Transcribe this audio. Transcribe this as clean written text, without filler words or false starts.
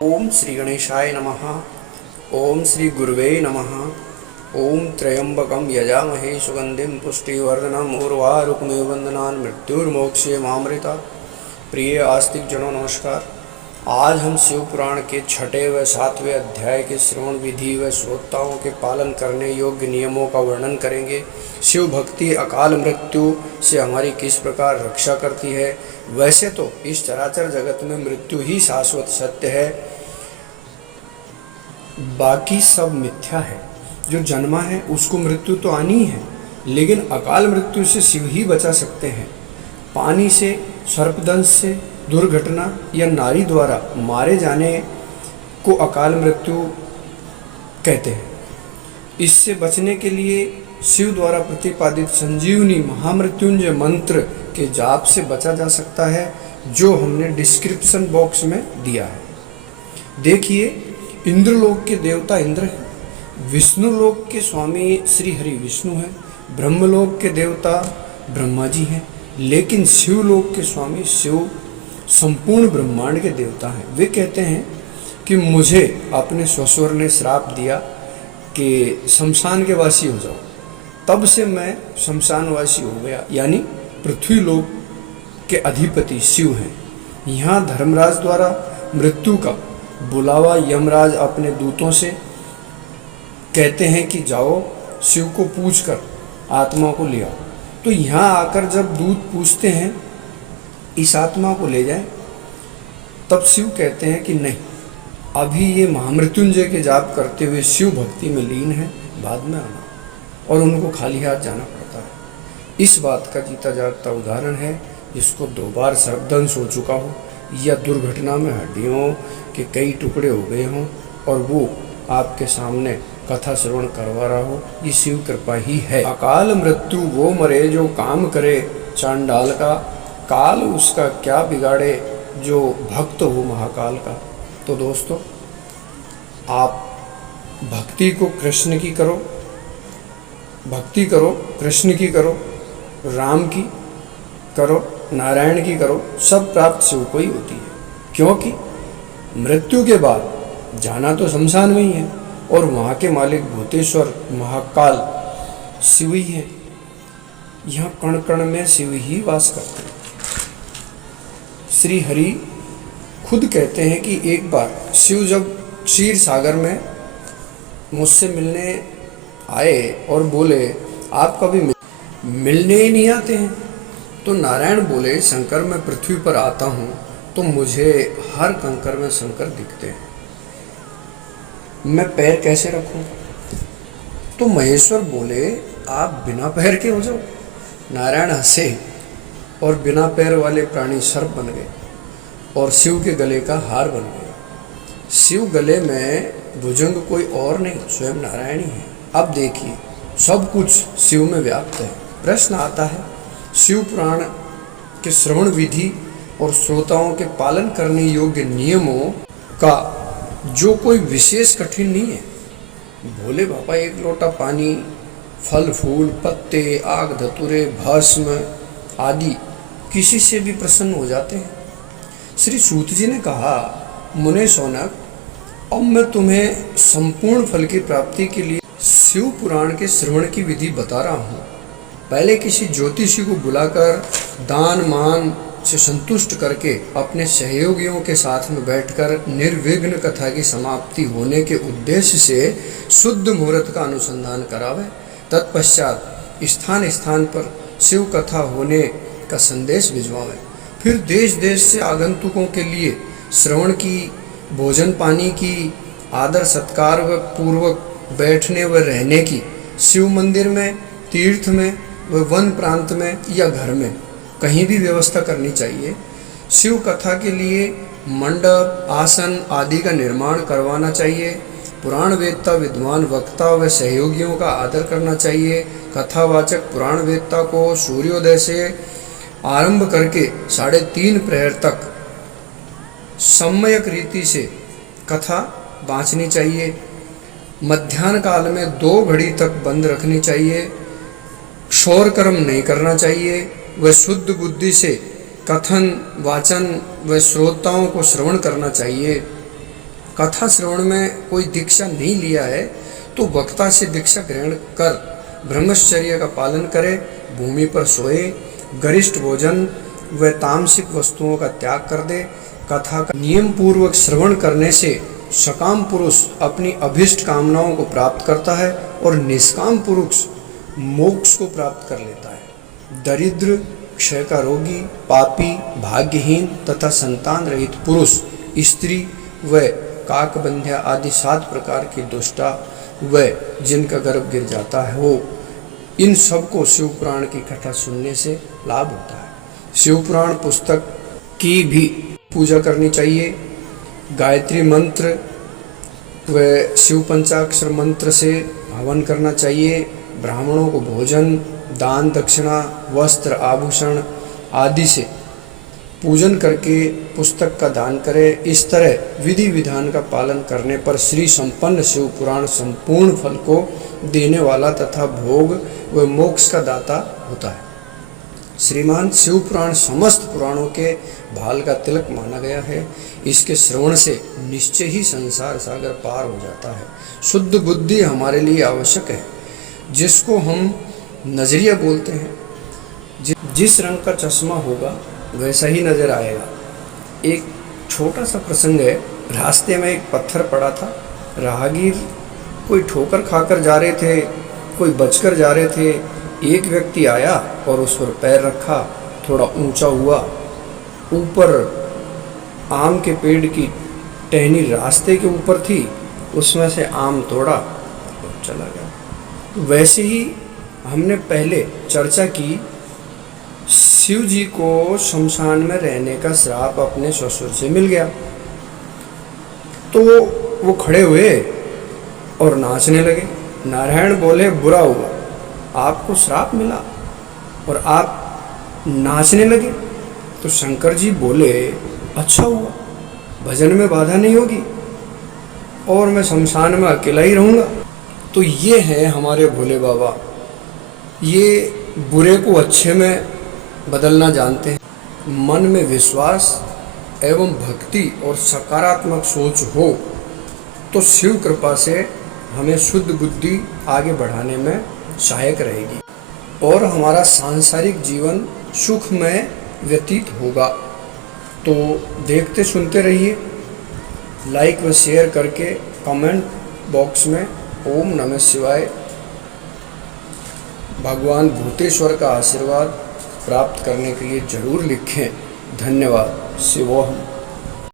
ओम श्री गणेशाय नमः। ओम श्री गुरुवे नमः। ओम त्र्यंबकं यजामहे सुगंधिं पुष्टिवर्धनम् उर्वारुकमिव बंधनान् मृत्युर्मोक्षे मामृता। प्रिय आस्तिक जनों नमस्कार। आज हम शिव पुराण के 6वें व 7वें अध्याय के श्रवण विधि व श्रोताओं के पालन करने योग्य नियमों का वर्णन करेंगे। शिव भक्ति अकाल मृत्यु से हमारी किस प्रकार रक्षा करती है। वैसे तो इस चराचर जगत में मृत्यु ही शाश्वत सत्य है, बाकी सब मिथ्या है। जो जन्मा है उसको मृत्यु तो आनी ही है, लेकिन अकाल मृत्यु से शिव ही बचा सकते हैं। पानी से, सर्पदंश से, दुर्घटना या नारी द्वारा मारे जाने को अकाल मृत्यु कहते हैं। इससे बचने के लिए शिव द्वारा प्रतिपादित संजीवनी महामृत्युंजय मंत्र के जाप से बचा जा सकता है, जो हमने डिस्क्रिप्शन बॉक्स में दिया है। देखिए, इंद्रलोक के देवता इंद्र हैं, विष्णु लोक के स्वामी श्री हरि विष्णु हैं, ब्रह्मलोक के देवता ब्रह्मा जी हैं, लेकिन शिवलोक के स्वामी शिव संपूर्ण ब्रह्मांड के देवता हैं। वे कहते हैं कि मुझे अपने ससुर ने श्राप दिया कि शमशान के वासी हो जाओ, तब से मैं शमशानवासी हो गया। यानी पृथ्वी लोक के अधिपति शिव हैं। यहाँ धर्मराज द्वारा मृत्यु का बुलावा यमराज अपने दूतों से कहते हैं कि जाओ शिव को पूछकर आत्मा को ले आओ। तो यहाँ आकर जब दूत पूछते हैं इस आत्मा को ले जाए, तब शिव कहते हैं कि नहीं, अभी ये महामृत्युंजय के जाप करते हुए शिव भक्ति में लीन है, बाद में आना। और उनको खाली हाथ जाना पड़ता है। इस बात का जीता जागता उदाहरण है, जिसको 2 बार सर्पदंश हो चुका हो या दुर्घटना में हड्डियों के कई टुकड़े हो गए हों और वो आपके सामने कथा श्रवण करवा रहा हो। ये शिव कृपा ही है। अकाल मृत्यु वो मरे जो काम करे चांडाल का, काल उसका क्या बिगाड़े जो भक्त हो महाकाल का। तो दोस्तों, आप भक्ति को कृष्ण की करो, भक्ति करो कृष्ण की करो, राम की करो, नारायण की करो, सब प्राप्त शिव को ही होती है। क्योंकि मृत्यु के बाद जाना तो शमशान में ही है और वहाँ के मालिक भूतेश्वर महाकाल शिव ही है। यहाँ कण कण में शिव ही वास करते हैं। श्री हरि खुद कहते हैं कि एक बार शिव जब क्षीर सागर में मुझसे मिलने आए और बोले आप कभी मिलने ही नहीं आते हैं, तो नारायण बोले शंकर मैं पृथ्वी पर आता हूँ तो मुझे हर कंकर में शंकर दिखते हैं, मैं पैर कैसे रखूं। तो महेश्वर बोले आप बिना पैर के हो जाओ। नारायण हंसे और बिना पैर वाले प्राणी सर्प बन गए और शिव के गले का हार बन गए। शिव गले में भुजंग कोई और नहीं, स्वयं नारायण ही है। अब देखिए, सब कुछ शिव में व्याप्त है। प्रश्न आता है, शिव पुराण के श्रवण विधि और श्रोताओं के पालन करने योग्य नियमों का जो कोई विशेष कठिन नहीं है। भोले बाबा 1 लोटा पानी, फल फूल, पत्ते, आग धतूरे, भस्म आदि किसी से भी प्रसन्न हो जाते हैं। श्री सूत जी ने कहा, मुने शौनक, अब मैं तुम्हें संपूर्ण फल की प्राप्ति के लिए शिव पुराण के श्रवण की विधि बता रहा हूँ। पहले किसी ज्योतिषी को बुलाकर दान मान से संतुष्ट करके अपने सहयोगियों के साथ में बैठकर निर्विघ्न कथा की समाप्ति होने के उद्देश्य से शुद्ध मुहूर्त का अनुसंधान करावे। तत्पश्चात स्थान स्थान पर शिव कथा होने का संदेश भिजवावे। फिर देश देश से आगंतुकों के लिए श्रवण की, भोजन पानी की, आदर सत्कार व पूर्वक बैठने व रहने की, शिव मंदिर में, तीर्थ में व वन प्रांत में या घर में कहीं भी व्यवस्था करनी चाहिए। शिव कथा के लिए मंडप, आसन आदि का निर्माण करवाना चाहिए। पुराण वेदता विद्वान वक्ता व सहयोगियों का आदर करना चाहिए। कथावाचक पुराण वेदता को सूर्योदय से आरंभ करके 3:30 प्रहर तक सम्यक रीति से कथा बाँचनी चाहिए। मध्याह्न काल में 2 घड़ी तक बंद रखनी चाहिए। शोर कर्म नहीं करना चाहिए। वह शुद्ध बुद्धि से कथन वाचन व श्रोताओं को श्रवण करना चाहिए। कथा श्रवण में कोई दीक्षा नहीं लिया है तो वक्ता से दीक्षा ग्रहण कर ब्रह्मचर्य का पालन करे, भूमि पर सोए, गरिष्ठ भोजन व तामसिक वस्तुओं का त्याग कर दे। कथा का नियम पूर्वक श्रवण करने से सकाम पुरुष अपनी अभीष्ट कामनाओं को प्राप्त करता है और निष्काम पुरुष मोक्ष को प्राप्त कर लेता है। दरिद्र, क्षय का रोगी, पापी, भाग्यहीन तथा संतान रहित पुरुष, स्त्री व काकबंध्या आदि 7 प्रकार की दुष्टा व जिनका गर्भ गिर जाता है हो, इन सबको शिव पुराण की कथा सुनने से लाभ होता है। शिव पुराण पुस्तक की भी पूजा करनी चाहिए। गायत्री मंत्र व शिव पंचाक्षर मंत्र से हवन करना चाहिए। ब्राह्मणों को भोजन, दान दक्षिणा, वस्त्र, आभूषण आदि से पूजन करके पुस्तक का दान करें। इस तरह विधि विधान का पालन करने पर श्री संपन्न शिव पुराण संपूर्ण फल को देने वाला तथा भोग व मोक्ष का दाता होता है। श्रीमान शिव पुराण समस्त पुराणों के भाल का तिलक माना गया है। इसके श्रवण से निश्चय ही संसार सागर पार हो जाता है। शुद्ध बुद्धि हमारे लिए आवश्यक है, जिसको हम नजरिया बोलते हैं। जिस रंग का चश्मा होगा वैसा ही नजर आएगा। एक छोटा सा प्रसंग है। रास्ते में एक पत्थर पड़ा था। राहगीर कोई ठोकर खाकर जा रहे थे, कोई बचकर जा रहे थे। एक व्यक्ति आया और उस पर पैर रखा, थोड़ा ऊंचा हुआ, ऊपर आम के पेड़ की टहनी रास्ते के ऊपर थी, उसमें से आम तोड़ा और चला गया। वैसे ही हमने पहले चर्चा की, शिव जी को शमशान में रहने का श्राप अपने ससुर से मिल गया, तो वो खड़े हुए और नाचने लगे। नारायण बोले, बुरा हुआ, आपको श्राप मिला और आप नाचने लगे। तो शंकर जी बोले, अच्छा हुआ, भजन में बाधा नहीं होगी और मैं शमशान में अकेला ही रहूँगा। तो ये है हमारे भोले बाबा, ये बुरे को अच्छे में बदलना जानते हैं। मन में विश्वास एवं भक्ति और सकारात्मक सोच हो तो शिव कृपा से हमें शुद्ध बुद्धि आगे बढ़ाने में सहायक रहेगी और हमारा सांसारिक जीवन सुखमय व्यतीत होगा। तो देखते सुनते रहिए, लाइक व शेयर करके कमेंट बॉक्स में ओम नमः शिवाय भगवान भूतेश्वर का आशीर्वाद प्राप्त करने के लिए जरूर लिखें। धन्यवाद। शिवोहम।